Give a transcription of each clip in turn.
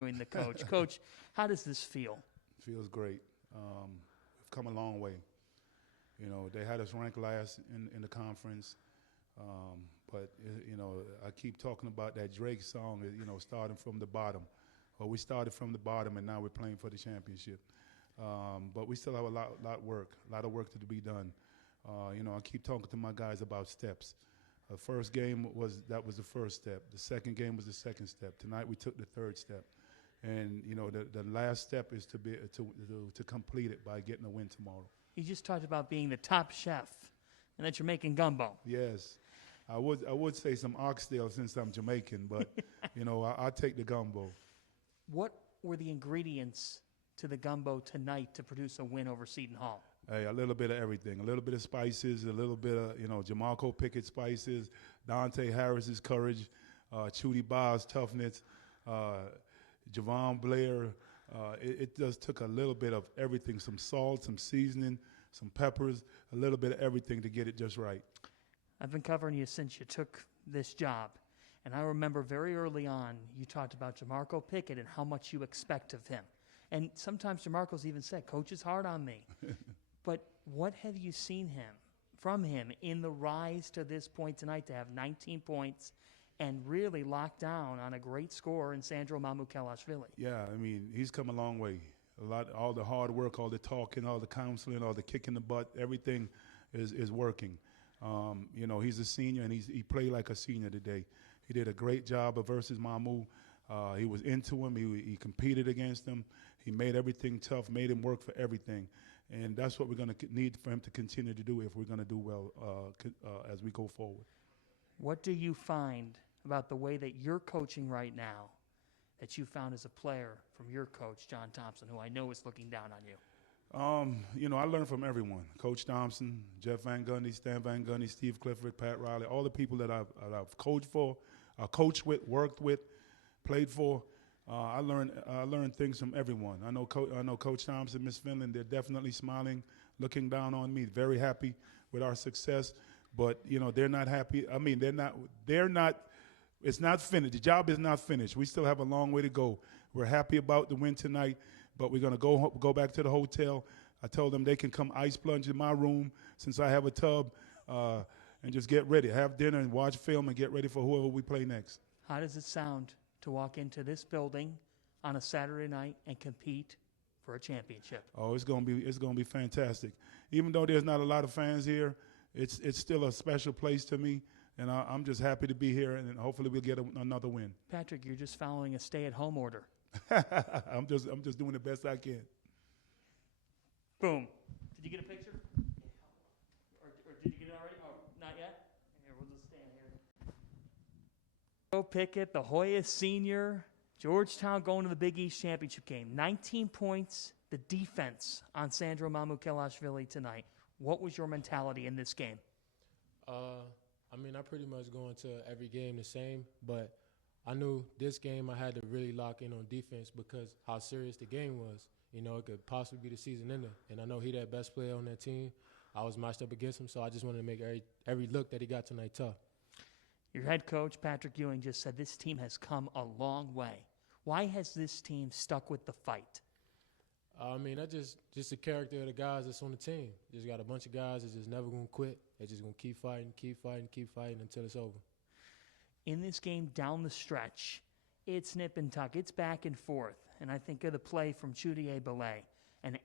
the coach. Coach, how does this feel? Feels great. We've come a long way. You know, they had us ranked last in the conference, but you know, I keep talking about that Drake song. You know, starting from the bottom. Well, we started from the bottom, and now we're playing for the championship. But we still have a lot of work to be done. You know, I keep talking to my guys about steps. The first game was the first step. The second game was the second step. Tonight we took the third step, and you know the last step is to complete it by getting a win tomorrow. You just talked about being the top chef, and that you're making gumbo. Yes, I would say some oxtail since I'm Jamaican, but you know I take the gumbo. What were the ingredients to the gumbo tonight to produce a win over Seton Hall? Hey, a little bit of everything. A little bit of spices, a little bit of, you know, Jamarco Pickett spices, Dante Harris's courage, Chudy Ba's toughness, Javon Blair. It just took a little bit of everything, some salt, some seasoning, some peppers, a little bit of everything to get it just right. I've been covering you since you took this job. And I remember very early on, you talked about Jamarco Pickett and how much you expect of him. And sometimes Jamarco's even said, Coach is hard on me. But what have you seen from him in the rise to this point tonight to have 19 points and really lock down on a great score in Sandro Mamukelashvili? Yeah, I mean, he's come a long way. All the hard work, all the talking, all the counseling, all the kicking the butt, everything is working. You know, he's a senior, and he played like a senior today. He did a great job versus Mamu. He was into him. He competed against him. He made everything tough, made him work for everything. And that's what we're going to need for him to continue to do if we're going to do well as we go forward. What do you find about the way that you're coaching right now that you found as a player from your coach, John Thompson, who I know is looking down on you? You know, I learned from everyone. Coach Thompson, Jeff Van Gundy, Stan Van Gundy, Steve Clifford, Pat Riley, all the people that I've coached for, coached with, worked with, played for. I learned things from everyone. I know Coach Thompson, Miss Finland. They're definitely smiling, looking down on me. Very happy with our success, but you know they're not happy. I mean, they're not. It's not finished. The job is not finished. We still have a long way to go. We're happy about the win tonight, but we're gonna go back to the hotel. I told them they can come ice plunge in my room since I have a tub, and just get ready, have dinner, and watch film, and get ready for whoever we play next. How does it sound to walk into this building on a Saturday night and compete for a championship? Oh, it's gonna be fantastic. Even though there's not a lot of fans here, it's still a special place to me, and I'm just happy to be here, and hopefully we'll get another win. Patrick, you're just following a stay-at-home order. I'm just doing the best I can. Boom. Did you get a picture? Or did you get it already? Oh, not yet? Here, we'll just stand here. Pickett, the Hoya senior, Georgetown going to the Big East championship game. 19 points, the defense on Sandro Mamukelashvili tonight. What was your mentality in this game? I mean, I pretty much go into every game the same, but I knew this game I had to really lock in on defense because how serious the game was. You know, it could possibly be the season ender, and I know he that best player on that team. I was matched up against him, so I just wanted to make every look that he got tonight tough. Your head coach, Patrick Ewing, just said this team has come a long way. Why has this team stuck with the fight? I mean, that's just the character of the guys that's on the team. Just got a bunch of guys that's just never going to quit. They're just going to keep fighting until it's over. In this game down the stretch, it's nip and tuck. It's back and forth. And I think of the play from Chudier Belay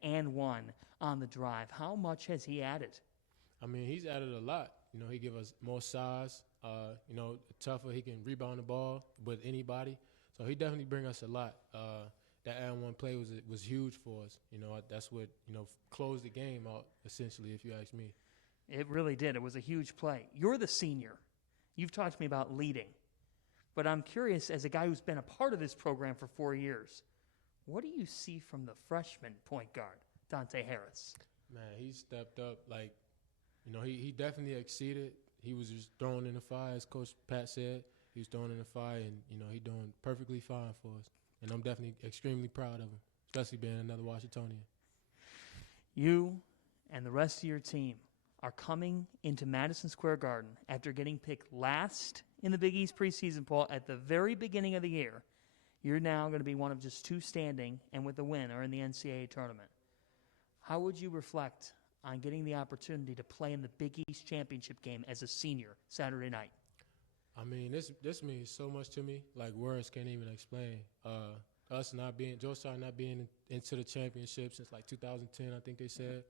and one on the drive. How much has he added? I mean, he's added a lot. You know, he give us more size. You know, tougher. He can rebound the ball with anybody. So he definitely bring us a lot. That and one play was huge for us. You know, that's what, you know, closed the game out, essentially, if you ask me. It really did. It was a huge play. You're the senior. You've talked to me about leading. But I'm curious, as a guy who's been a part of this program for 4 years, what do you see from the freshman point guard, Dante Harris? Man, he stepped up. Like, you know, he definitely exceeded. He was just thrown in the fire, as Coach Pat said. He was thrown in the fire, and, you know, he's doing perfectly fine for us. And I'm definitely extremely proud of him, especially being another Washingtonian. You and the rest of your team are coming into Madison Square Garden after getting picked last in the Big East preseason poll at the very beginning of the year. You're now going to be one of just 2 standing, and with a win are in the NCAA tournament. How would you reflect on getting the opportunity to play in the Big East championship game as a senior Saturday night? I mean, this means so much to me, like words can't even explain. Georgetown not being into the championship since like 2010, I think they said.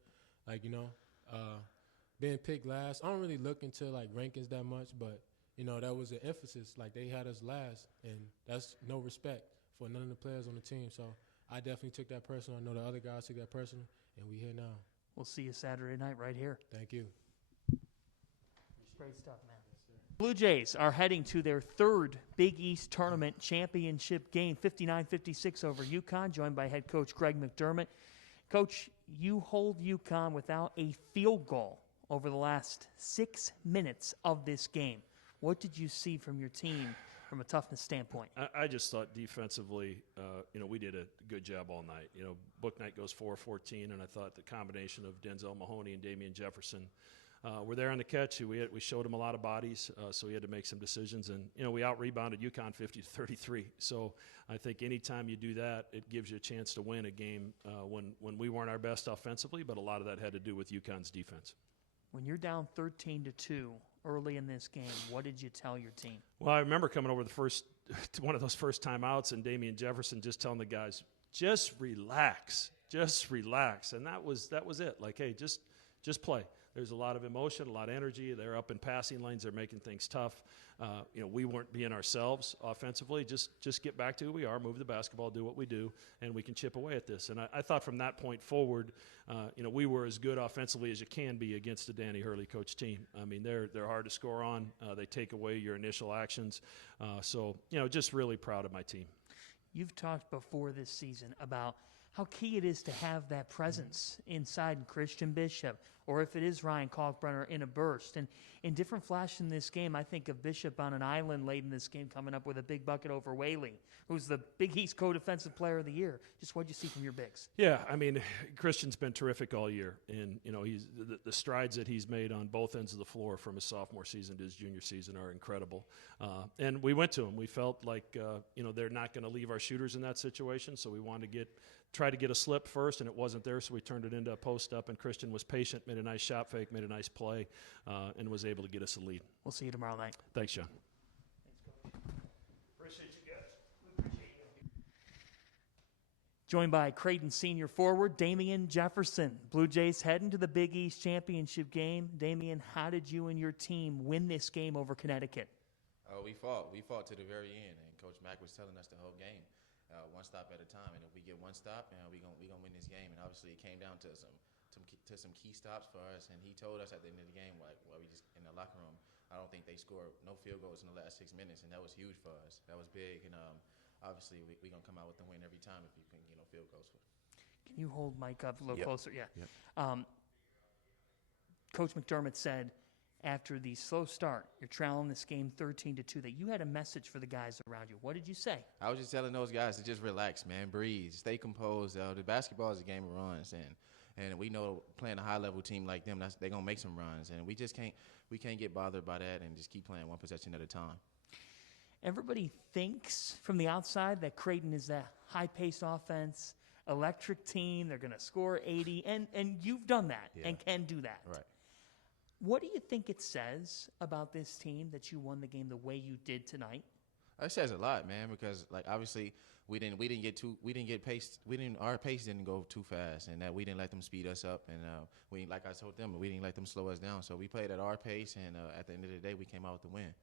Like, being picked last. I don't really look into like rankings that much, but that was an emphasis. Like, they had us last, and that's no respect for none of the players on the team. So I definitely took that personal. I know the other guys took that personal, and we here now. We'll see you Saturday night right here. Thank you. Great stuff, man. Blue Jays are heading to their 3rd Big East Tournament championship game, 59-56 over UConn, joined by head coach Greg McDermott. Coach, you hold UConn without a field goal over the last 6 minutes of this game. What did you see from your team from a toughness standpoint? I just thought defensively, we did a good job all night. Book night goes 4-14, and I thought the combination of Denzel Mahoney and Damien Jefferson were there on the catch. We showed him a lot of bodies, so he had to make some decisions. And, we out-rebounded UConn 50-33. So I think anytime you do that, it gives you a chance to win a game when we weren't our best offensively, but a lot of that had to do with UConn's defense. When you're down 13-2 early in this game, what did you tell your team? Well, I remember coming over one of those first timeouts and Damien Jefferson just telling the guys, just relax. And that was it. Like, hey, just play. There's a lot of emotion, a lot of energy. They're up in passing lanes. They're making things tough. We weren't being ourselves offensively. Just get back to who we are, move the basketball, do what we do, and we can chip away at this. And I thought from that point forward, we were as good offensively as you can be against a Danny Hurley coach team. I mean, they're hard to score on. They take away your initial actions. So just really proud of my team. You've talked before this season about how key it is to have that presence inside Christian Bishop, or if it is Ryan Kalkbrenner in a burst. And in different flashes in this game, I think of Bishop on an island late in this game coming up with a big bucket over Whaley, who's the Big East Co-Defensive Player of the Year. Just what did you see from your bigs? Yeah, I mean, Christian's been terrific all year. And, he's the strides that he's made on both ends of the floor from his sophomore season to his junior season are incredible. And we went to him. We felt like, they're not going to leave our shooters in that situation, so we wanted to try to get a slip first, and it wasn't there, so we turned it into a post-up, and Christian was patient, made a nice shot fake, made a nice play, and was able to get us a lead. We'll see you tomorrow night. Thanks, John. Appreciate you guys. We appreciate you. Joined by Creighton senior forward Damien Jefferson. Blue Jays heading to the Big East championship game. Damien, how did you and your team win this game over Connecticut? We fought to the very end, and Coach Mack was telling us the whole game. One stop at a time, and if we get one stop, we gonna win this game. And obviously, it came down to some key stops for us. And he told us at the end of the game, we just in the locker room, I don't think they scored no field goals in the last 6 minutes, and that was huge for us. That was big, and obviously, we gonna come out with the win every time if you can get no field goals. Can you hold Mike up a little closer? Yeah. Yep. Coach McDermott said, after the slow start, you're trailing this game 13-2, that you had a message for the guys around you. What did you say? I was just telling those guys to just relax, man, breathe, stay composed. The basketball is a game of runs, and we know playing a high-level team like them, they're gonna make some runs, and we can't get bothered by that and just keep playing one possession at a time. Everybody thinks from the outside that Creighton is that high-paced offense, electric team. They're going to score 80, and you've done that and can do that. Right. What do you think it says about this team that you won the game the way you did tonight? It says a lot, man, because obviously our pace didn't go too fast, and that we didn't let them speed us up, and like I told them, we didn't let them slow us down. So we played at our pace, and at the end of the day, we came out with the win.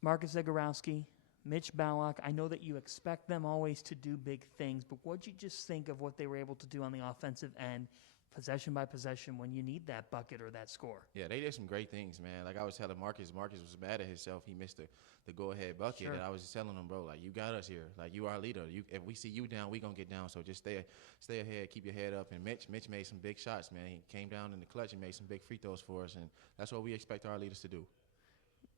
Marcus Zagorowski, Mitch Ballock, I know that you expect them always to do big things, but what did you just think of what they were able to do on the offensive end, possession by possession, when you need that bucket or that score? Yeah, they did some great things, man. Like I was telling Marcus was mad at himself. He missed the go-ahead bucket. Sure. And I was just telling him, bro, like, you got us here. Like, you are our leader. If we see you down, we going to get down. So just stay ahead, keep your head up. And Mitch made some big shots, man. He came down in the clutch and made some big free throws for us, and that's what we expect our leaders to do.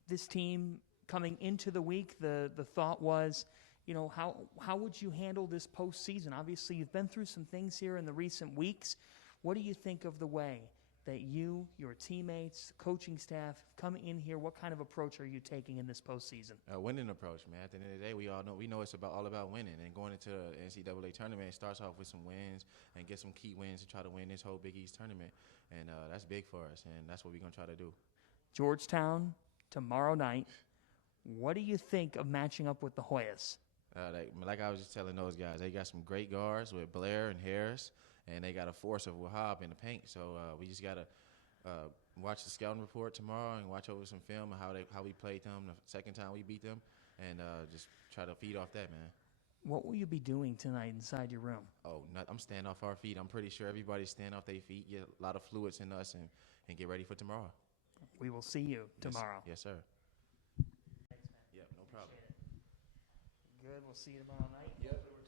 This team, coming into the week, the thought was, how would you handle this postseason? Obviously, you've been through some things here in the recent weeks. What do you think of the way that you, your teammates, coaching staff, coming in here, what kind of approach are you taking in this postseason? Winning approach, man. At the end of the day, we know it's all about winning. And going into the NCAA tournament, it starts off with some wins and get some key wins to try to win this whole Big East tournament. And that's big for us, and that's what we're going to try to do. Georgetown tomorrow night. What do you think of matching up with the Hoyas? Like I was just telling those guys, they got some great guards with Blair and Harris, and they got a force of Wahab in the paint. So we just got to watch the scouting report tomorrow and watch over some film of how we played them the second time we beat them, and just try to feed off that, man. What will you be doing tonight inside your room? Oh, I'm staying off our feet. I'm pretty sure everybody's staying off their feet, get a lot of fluids in us, and get ready for tomorrow. We will see you tomorrow. Yes, sir. Thanks, man. Yep, no problem. Appreciate it. Good. We'll see you tomorrow night. Yep.